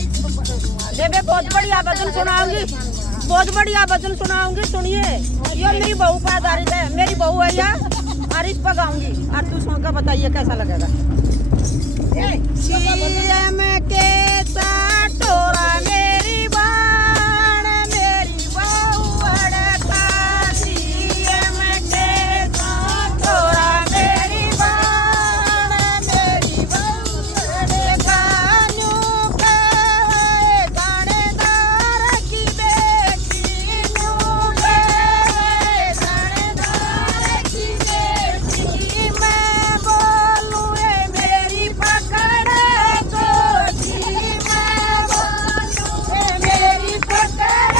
बेबे बहुत बढ़िया भजन सुनाऊंगी, बहुत बढ़िया भजन सुनाऊंगी, सुनिए। ये मेरी बहू पर आधारित है, मेरी बहू है या और इस पर गाऊंगी और तू सुनकर बताइए कैसा लगेगा। सीएम के साटोरा मेरी बाण, मेरी बहू अड़का। सीएम के साटोरा मेरी बाण, मेरी बहू अड़का। न्यू कहे थानेदार की बेटी, न्यू कहे थानेदार की बेटी। मैं बोलूं ये मेरी पकड़ चोटी, मैं बोलूं ये मेरी पकड़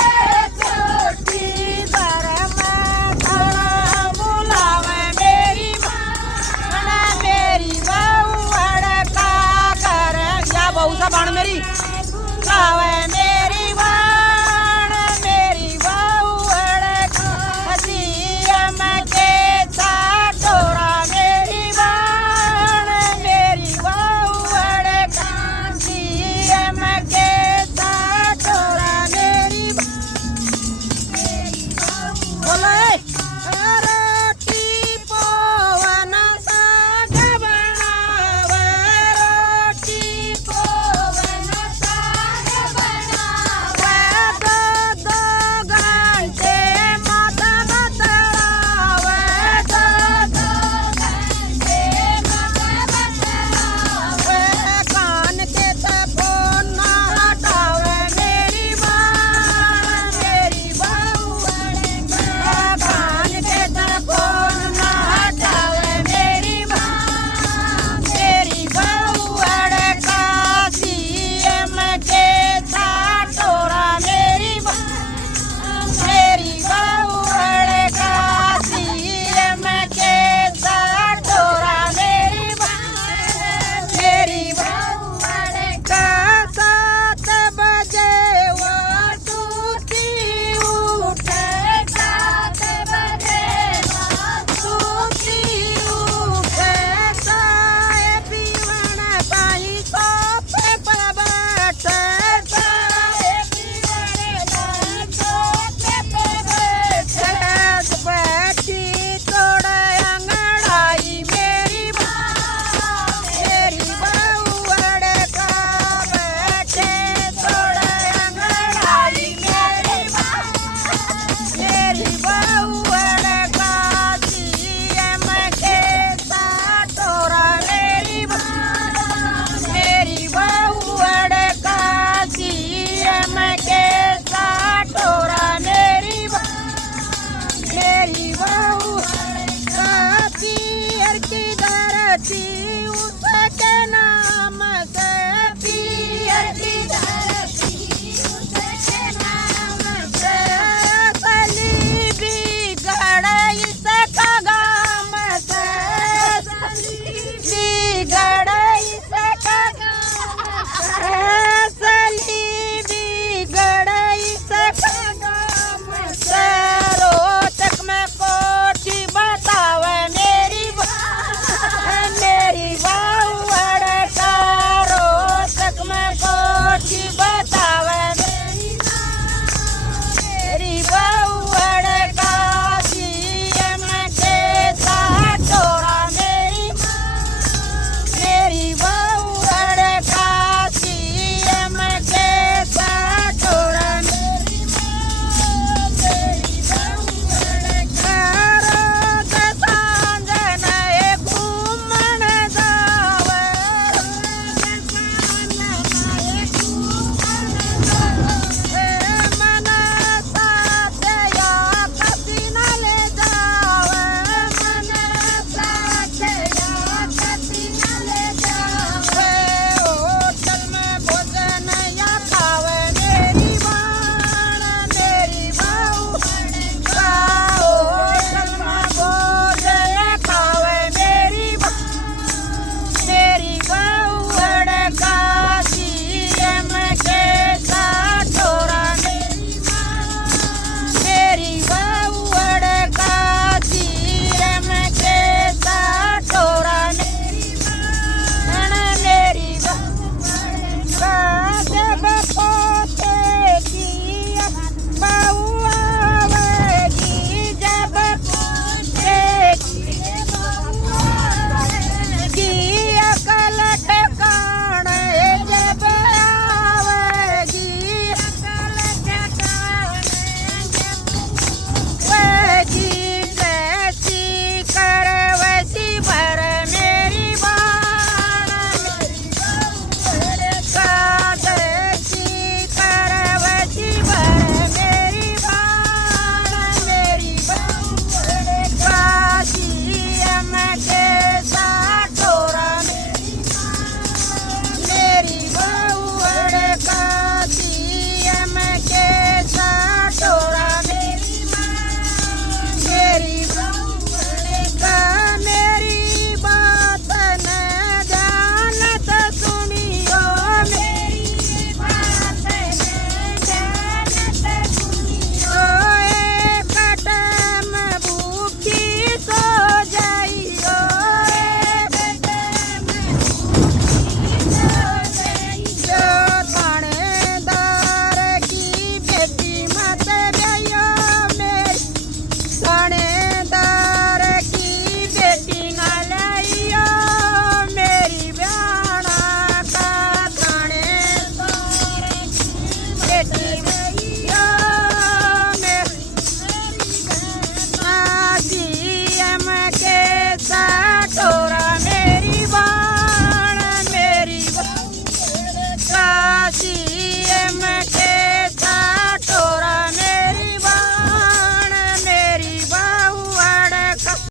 चोटी। दर में खड़ा बुलावे मेरी माँ, मेरी बहू अड़का कर। या बहू सा बाण मेरी गावे